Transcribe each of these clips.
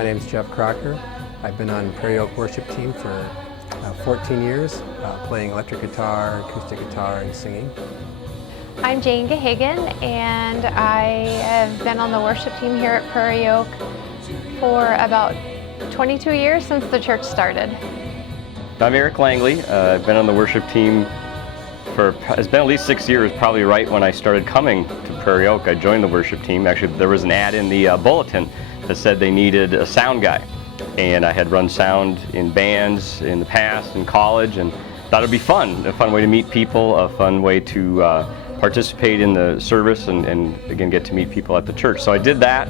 My name is Jeff Kraker. I've been on Prairie Oak worship team for 14 years, playing electric guitar, acoustic guitar, and singing. I'm Jane Gahagen, and I have been on the worship team here at Prairie Oak for about 22 years since the church started. I'm Langlee. I've been on the worship team it's been at least 6 years, probably right when I started coming to Prairie Oak. I joined the worship team. Actually, there was an ad in the bulletin that said they needed a sound guy. And I had run sound in bands in the past, in college, and thought it'd be fun. A fun way to meet people, a fun way to participate in the service and again get to meet people at the church. So I did that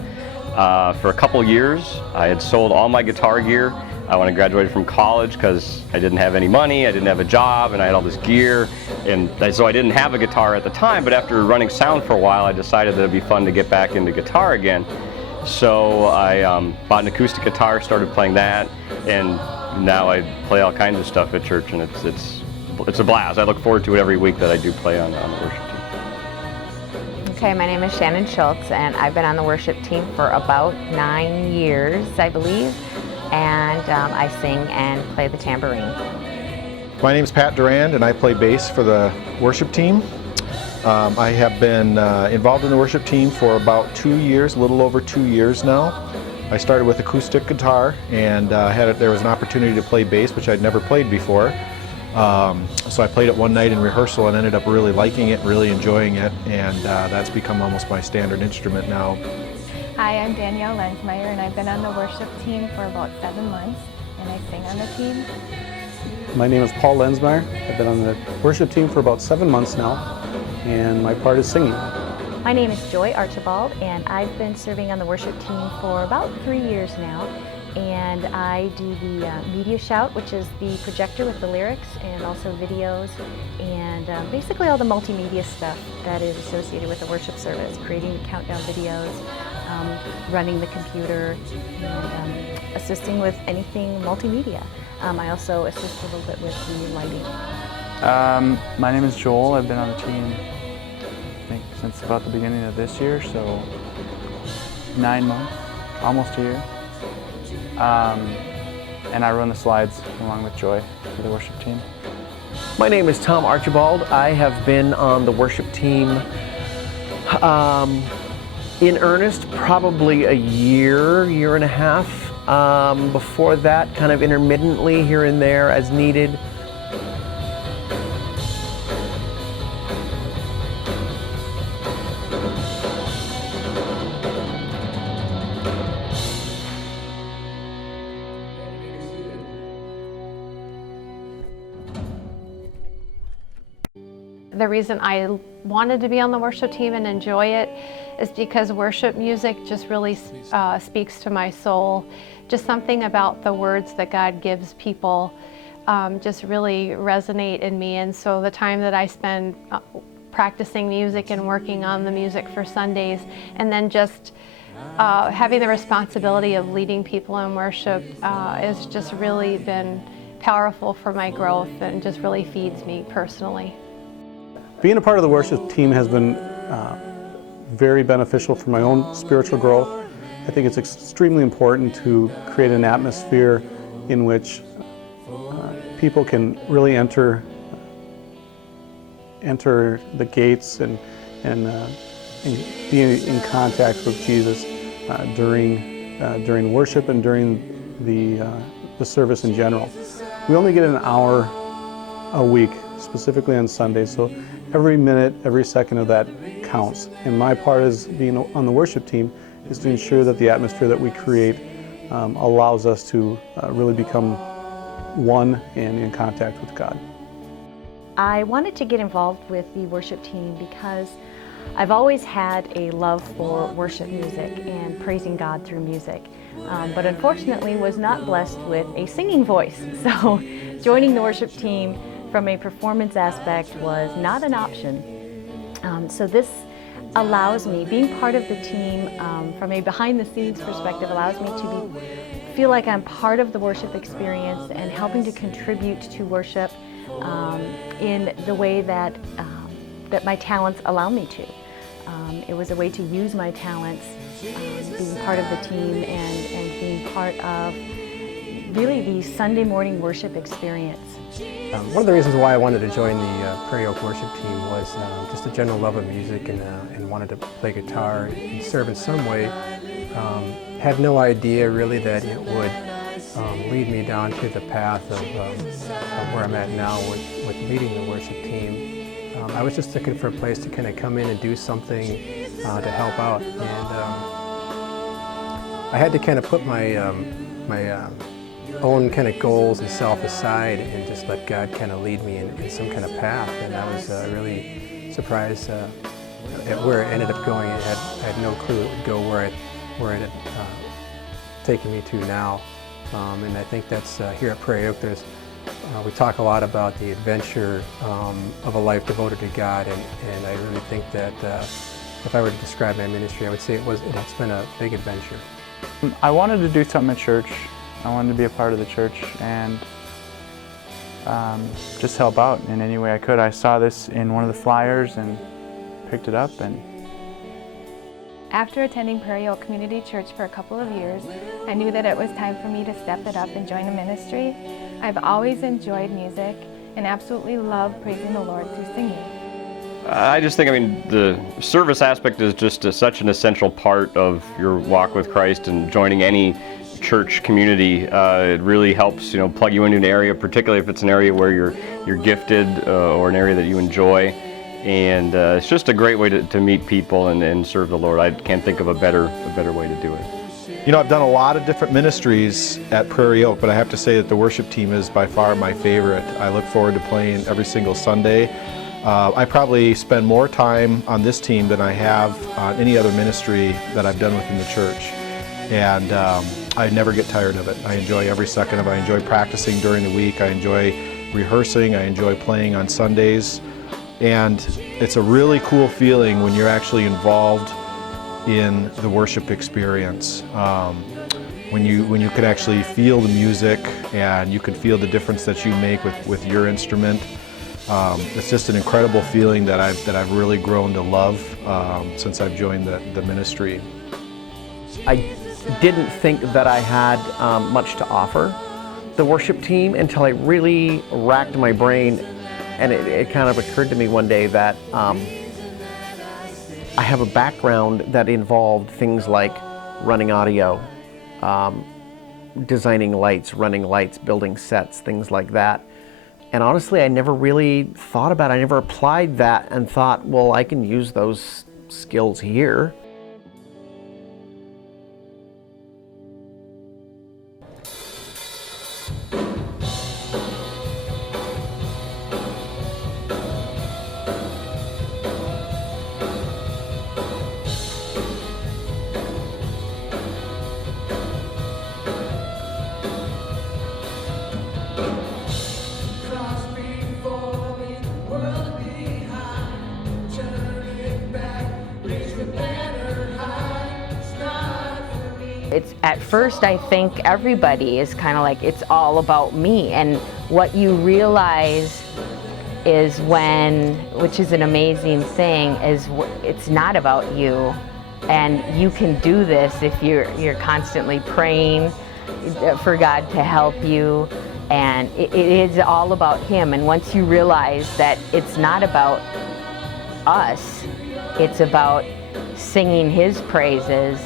for a couple years. I had sold all my guitar gear when I graduated from college because I didn't have any money, I didn't have a job, and I had all this gear. And so I didn't have a guitar at the time, but after running sound for a while, I decided that it'd be fun to get back into guitar again. So I bought an acoustic guitar, started playing that, and now I play all kinds of stuff at church, and it's a blast. I look forward to it every week that I do play on the worship team. Okay, my name is Shannon Schultz, and I've been on the worship team for about 9 years, I believe, and I sing and play the tambourine. My name is Durand, and I play bass for the worship team. I have been involved in the worship team for about 2 years, a little over 2 years now. I started with acoustic guitar, and there was an opportunity to play bass, which I'd never played before. So I played it one night in rehearsal and ended up really liking it, really enjoying it, and that's become almost my standard instrument now. Hi, I'm Danielle Lenzmeier, and I've been on the worship team for about 7 months, and I sing on the team. My name is Paul Lenzmeier. I've been on the worship team for about 7 months now, and my part is singing. My name is Joy Archibald, and I've been serving on the worship team for about 3 years now. And I do the media shout, which is the projector with the lyrics and also videos, and basically all the multimedia stuff that is associated with the worship service, creating the countdown videos, running the computer, and assisting with anything multimedia. I also assist a little bit with the lighting. My name is Joel. I've been on the team, I think, since about the beginning of this year, so 9 months, almost a year. And I run the slides along with Joy for the worship team. My name is Tom Archibald. I have been on the worship team in earnest probably a year and a half. Before that, kind of intermittently here and there as needed. The reason I wanted to be on the worship team and enjoy it is because worship music just really speaks to my soul. Just something about the words that God gives people just really resonate in me. And so the time that I spend practicing music and working on the music for Sundays, and then just having the responsibility of leading people in worship has just really been powerful for my growth and just really feeds me personally. Being a part of the worship team has been very beneficial for my own spiritual growth. I think it's extremely important to create an atmosphere in which people can really enter the gates and be in contact with Jesus during worship and during the service in general. We only get an hour a week, specifically on Sundays, so every minute, every second of that counts. And my part as being on the worship team is to ensure that the atmosphere that we create allows us to really become one and in contact with God. I wanted to get involved with the worship team because I've always had a love for worship music and praising God through music, but unfortunately was not blessed with a singing voice. So joining the worship team from a performance aspect was not an option. So this allows me, being part of the team from a behind-the-scenes perspective, allows me to feel like I'm part of the worship experience and helping to contribute to worship in the way that my talents allow me to. It was a way to use my talents, being part of the team and being part of really the Sunday morning worship experience. One of the reasons why I wanted to join the Prairie Oak worship team was just a general love of music and wanted to play guitar and serve in some way. Had no idea really that it would lead me down to the path of where I'm at now with leading the worship team. I was just looking for a place to kind of come in and do something to help out, and I had to kind of put my own kind of goals and self aside and just let God kind of lead me in some kind of path. And I was really surprised at where it ended up going. I had no clue it would go where it had taken me to now. And I think that's here at Prairie Oak. We talk a lot about the adventure of a life devoted to God, and I really think that if I were to describe my ministry, I would say it's been a big adventure. I wanted to do something at church. I wanted to be a part of the church and just help out in any way I could. I saw this in one of the flyers and picked it up. And after attending Prairie Oak Community Church for a couple of years, I knew that it was time for me to step it up and join a ministry. I've always enjoyed music and absolutely love praising the Lord through singing. I just think, the service aspect is just such an essential part of your walk with Christ, and joining any church community, it really helps, plug you into an area, particularly if it's an area where you're gifted or an area that you enjoy. And it's just a great way to meet people and serve the Lord. I can't think of a better way to do it. I've done a lot of different ministries at Prairie Oak, but I have to say that the worship team is by far my favorite. I look forward to playing every single Sunday. I probably spend more time on this team than I have on any other ministry that I've done within the church. And I never get tired of it. I enjoy every second of it. I enjoy practicing during the week. I enjoy rehearsing. I enjoy playing on Sundays. And it's a really cool feeling when you're actually involved in the worship experience. When you can actually feel the music and you can feel the difference that you make with your instrument. It's just an incredible feeling that I've really grown to love since I've joined the ministry. I didn't think that I had much to offer the worship team until I really racked my brain, and it kind of occurred to me one day that I have a background that involved things like running audio, designing lights, running lights, building sets, things like that. And honestly, I never really thought about it. I never applied that and thought, well, I can use those skills here. At first, I think everybody is kind of like, it's all about me. And what you realize is which is an amazing thing, is it's not about you. And you can do this if you're constantly praying for God to help you. And it is all about Him. And once you realize that it's not about us, it's about singing His praises,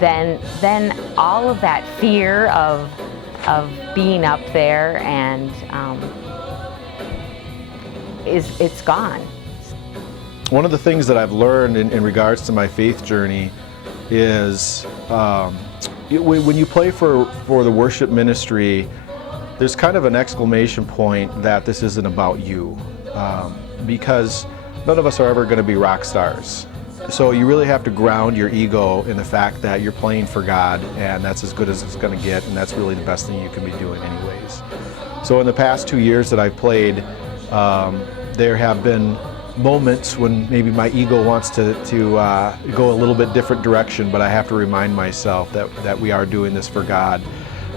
then all of that fear of being up there and it's gone. One of the things that I've learned in regards to my faith journey is when you play for the worship ministry, there's kind of an exclamation point that this isn't about you, because none of us are ever going to be rock stars. So you really have to ground your ego in the fact that you're playing for God, and that's as good as it's going to get, and that's really the best thing you can be doing anyways. So in the past 2 years that I've played, there have been moments when maybe my ego wants to go a little bit different direction, but I have to remind myself that we are doing this for God.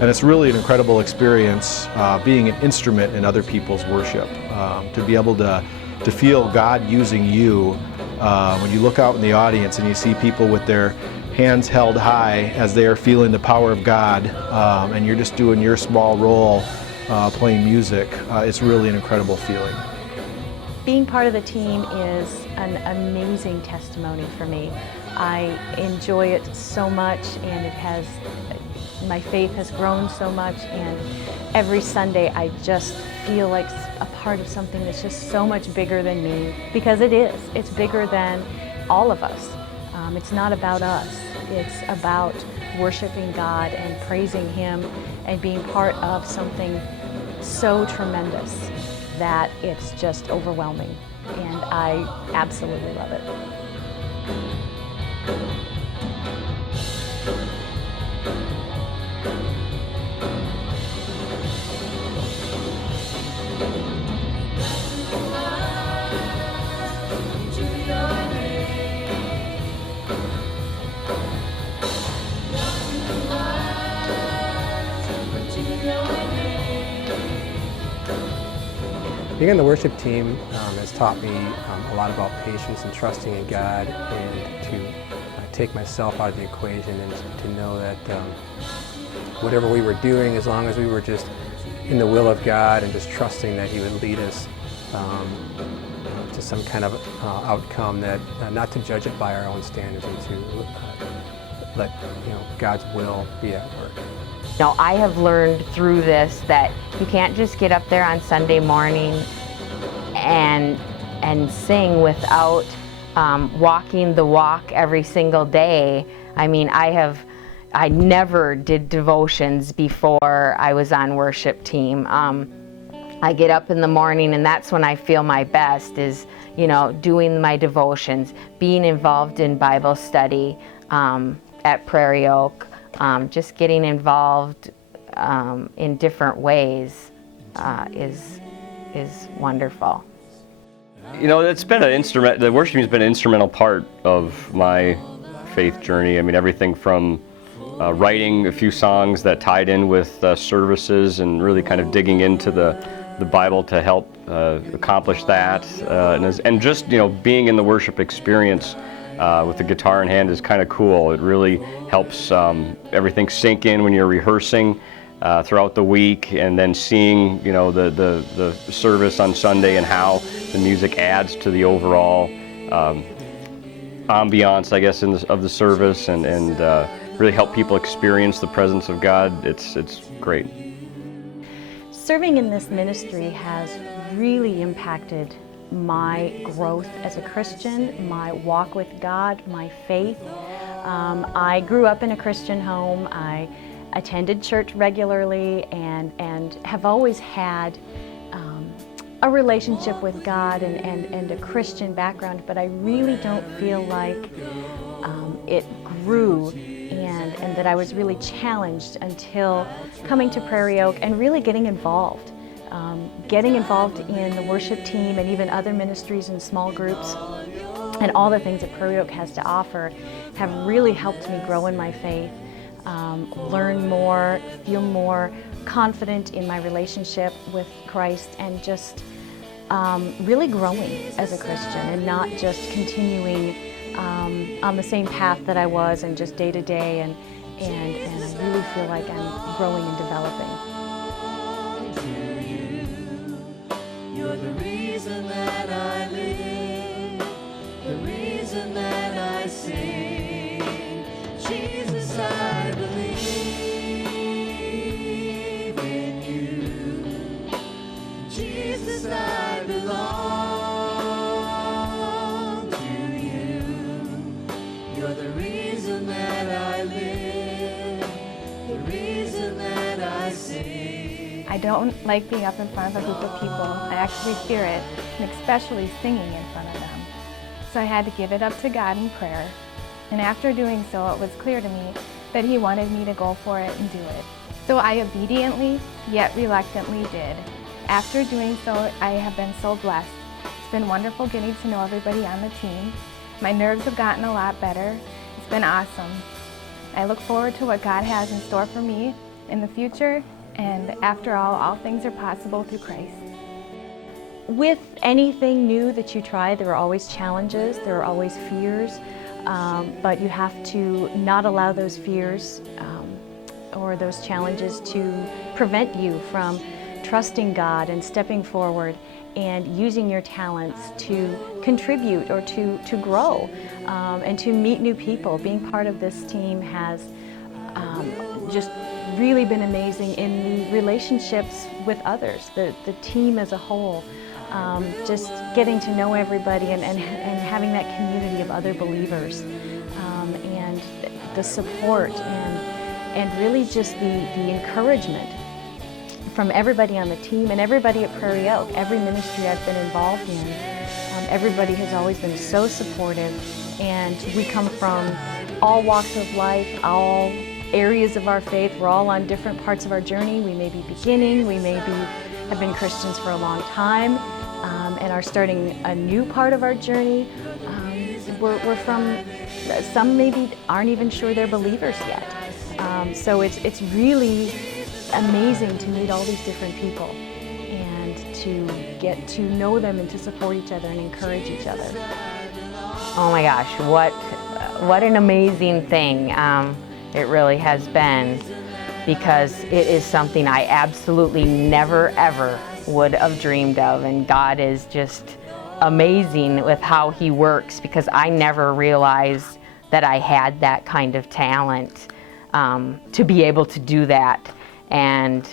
And it's really an incredible experience being an instrument in other people's worship, to be able to feel God using you When you look out in the audience and you see people with their hands held high as they are feeling the power of God, and you're just doing your small role playing music, it's really an incredible feeling. Being part of the team is an amazing testimony for me. I enjoy it so much, and my faith has grown so much, and every Sunday I just feel like a part of something that's just so much bigger than me, because it is. It's bigger than all of us. It's not about us. It's about worshiping God and praising Him and being part of something so tremendous that it's just overwhelming, and I absolutely love it. Being on the worship team has taught me a lot about patience and trusting in God, and to take myself out of the equation, and to know that whatever we were doing, as long as we were just in the will of God and just trusting that He would lead us to some kind of outcome, that not to judge it by our own standards, and to let God's will be at work. Now, I have learned through this that you can't just get up there on Sunday morning and sing without walking the walk every single day. I mean, I never did devotions before I was on worship team. I get up in the morning, and that's when I feel my best, is doing my devotions, being involved in Bible study at Prairie Oak. Just getting involved in different ways is wonderful. It's been the worship team has been an instrumental part of my faith journey. I mean, everything from writing a few songs that tied in with services, and really kind of digging into the Bible to help accomplish that, and just being in the worship experience with the guitar in hand is kind of cool. It really helps everything sink in when you're rehearsing throughout the week, and then seeing the service on Sunday and how the music adds to the overall ambiance, I guess, of the service, and really help people experience the presence of God. It's great. Serving in this ministry has really impacted my growth as a Christian, my walk with God, my faith. I grew up in a Christian home. I attended church regularly, and have always had a relationship with God and a Christian background, but I really don't feel like it grew and that I was really challenged until coming to Prairie Oak and really getting involved. Getting involved in the worship team and even other ministries and small groups, and all the things that Prairie Oak has to offer have really helped me grow in my faith, learn more, feel more confident in my relationship with Christ, and just really growing as a Christian, and not just continuing on the same path that I was, and just day to day, and I really feel like I'm growing and developing. You're the reason that I live, the reason that I sing. Jesus, I believe in you. Jesus, I belong to you. You're the reason that I live, the reason that I sing. I don't like being up in front of a group of people. I actually fear it, and especially singing in front of them. So I had to give it up to God in prayer. And after doing so, it was clear to me that He wanted me to go for it and do it. So I obediently, yet reluctantly did. After doing so, I have been so blessed. It's been wonderful getting to know everybody on the team. My nerves have gotten a lot better. It's been awesome. I look forward to what God has in store for me in the future. And after all things are possible through Christ. with anything new that you try, there are always challenges, there are always fears, but you have to not allow those fears or those challenges to prevent you from trusting God and stepping forward and using your talents to contribute or to grow and to meet new people. Being part of this team has just really been amazing in the relationships with others, the team as a whole. Just getting to know everybody and having that community of other believers and the support and really just the encouragement from everybody on the team and everybody at Prairie Oak. Every ministry I've been involved in, everybody has always been so supportive, and we come from all walks of life, all areas of our faith. We're all on different parts of our journey. We may be beginning, we may have been Christians for a long time, and are starting a new part of our journey. We're from, some maybe aren't even sure they're believers yet. So it's really amazing to meet all these different people and to get to know them and to support each other and encourage each other. Oh my gosh, what an amazing thing it really has been, because it is something I absolutely never ever would have dreamed of, and God is just amazing with how He works, because I never realized that I had that kind of talent to be able to do that. And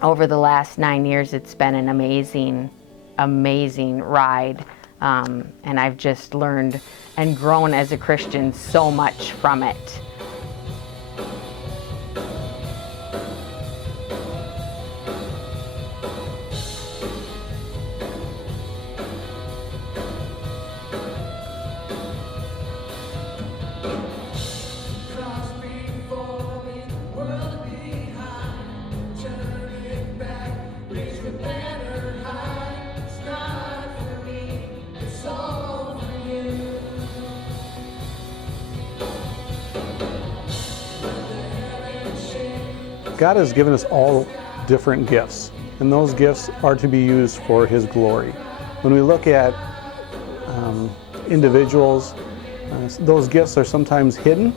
over the last 9 years, it's been an amazing, amazing ride. And I've just learned and grown as a Christian so much from it. God has given us all different gifts, and those gifts are to be used for His glory. When we look at individuals, those gifts are sometimes hidden,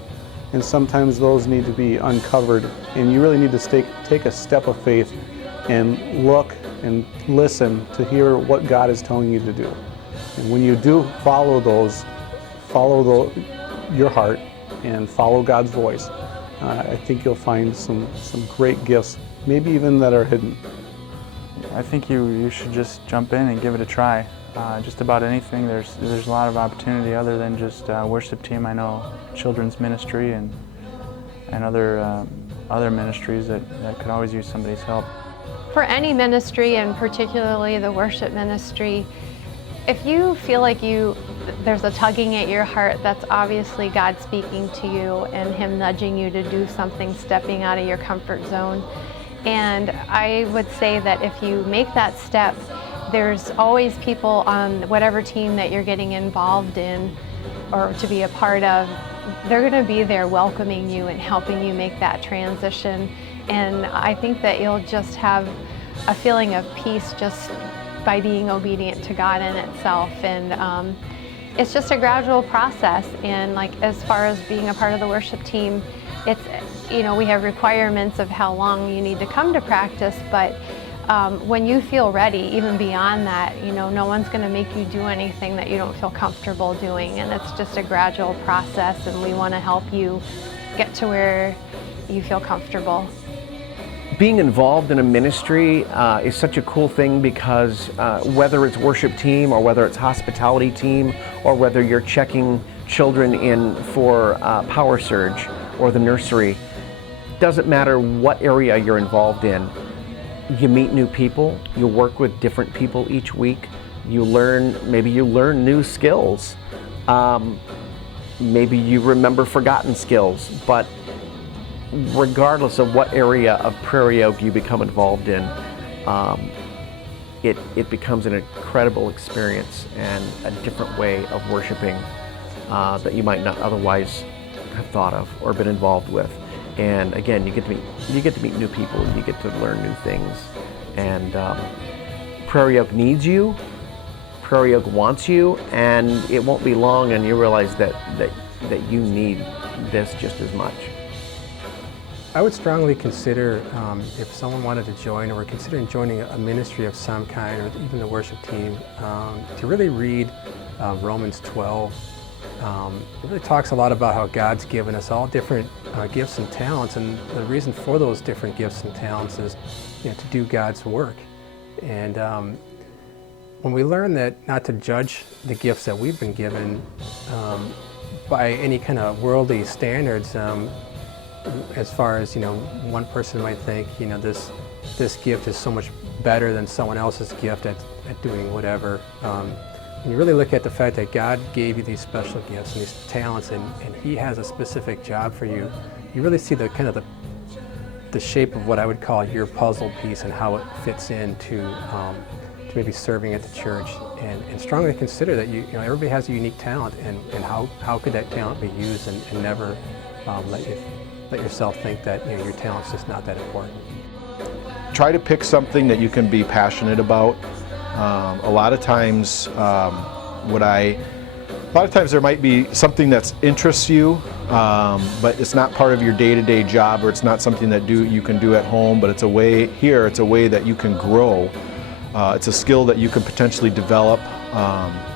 and sometimes those need to be uncovered, and you really need to take a step of faith and look and listen to hear what God is telling you to do. And when you do follow your heart and follow God's voice, I think you'll find some great gifts, maybe even that are hidden. I think you should just jump in and give it a try. Just about anything. There's a lot of opportunity other than just worship team. I know children's ministry and other ministries that could always use somebody's help. For any ministry, and particularly the worship ministry, if you feel like there's a tugging at your heart, that's obviously God speaking to you and Him nudging you to do something, stepping out of your comfort zone. And I would say that if you make that step, there's always people on whatever team that you're getting involved in or to be a part of. They're going to be there welcoming you and helping you make that transition. And I think that you'll just have a feeling of peace just by being obedient to God in itself. And it's just a gradual process. And like as far as being a part of the worship team, it's, we have requirements of how long you need to come to practice, but when you feel ready, even beyond that, no one's going to make you do anything that you don't feel comfortable doing. And it's just a gradual process, and we want to help you get to where you feel comfortable. Being involved in a ministry is such a cool thing, because whether it's worship team or whether it's hospitality team or whether you're checking children in for Power Surge or the nursery, doesn't matter what area you're involved in. You meet new people, you work with different people each week, maybe you learn new skills, maybe you remember forgotten skills, but regardless of what area of Prairie Oak you become involved in, it becomes an incredible experience and a different way of worshiping that you might not otherwise have thought of or been involved with. And again, you get to meet new people, and you get to learn new things. And Prairie Oak needs you, Prairie Oak wants you, and it won't be long and you realize that you need this just as much. I would strongly consider, if someone wanted to join or considering joining a ministry of some kind, or even the worship team, to really read Romans 12. It really talks a lot about how God's given us all different gifts and talents, and the reason for those different gifts and talents is, to do God's work. And when we learn that not to judge the gifts that we've been given by any kind of worldly standards, as far as, one person might think, this gift is so much better than someone else's gift at doing whatever. When you really look at the fact that God gave you these special gifts and these talents, and He has a specific job for you, you really see the kind of the shape of what I would call your puzzle piece and how it fits into to maybe serving at the church, and strongly consider that everybody has a unique talent, and how could that talent be used, and never let yourself think that your talent's just not that important. Try to pick something that you can be passionate about. A lot of times there might be something that interests you, but it's not part of your day-to-day job, or it's not something that you can do at home, but it's a way that you can grow. It's a skill that you can potentially develop,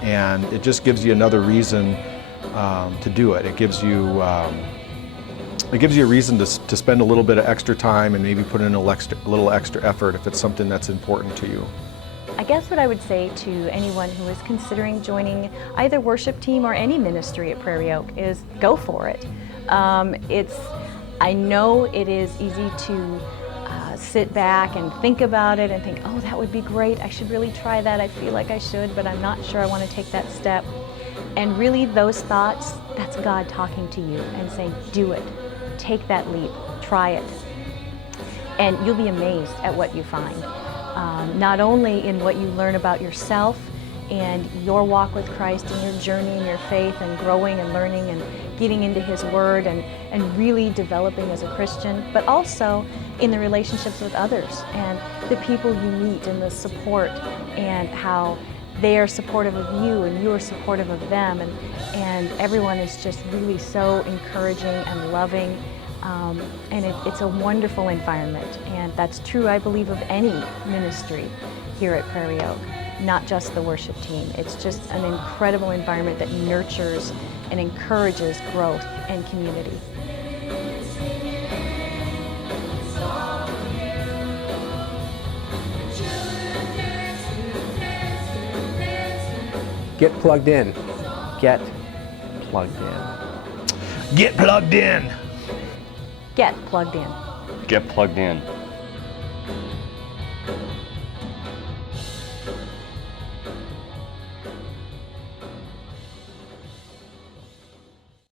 and it just gives you another reason to do it. It gives you a reason to spend a little bit of extra time and maybe put in a little extra effort if it's something that's important to you. I guess what I would say to anyone who is considering joining either worship team or any ministry at Prairie Oak is go for it. I know it is easy to sit back and think about it and think, oh, that would be great, I should really try that, I feel like I should, but I'm not sure I want to take that step. And really those thoughts, that's God talking to you and saying, do it, take that leap, try it. And you'll be amazed at what you find. Not only in what you learn about yourself and your walk with Christ and your journey and your faith and growing and learning and getting into His Word and really developing as a Christian, but also in the relationships with others and the people you meet and the support and how they are supportive of you and you are supportive of them, and everyone is just really so encouraging and loving. And it's a wonderful environment, and that's true, I believe, of any ministry here at Prairie Oak, not just the worship team. It's just an incredible environment that nurtures and encourages growth and community. Get plugged in. Get plugged in. Get plugged in! Get plugged in. Get plugged in.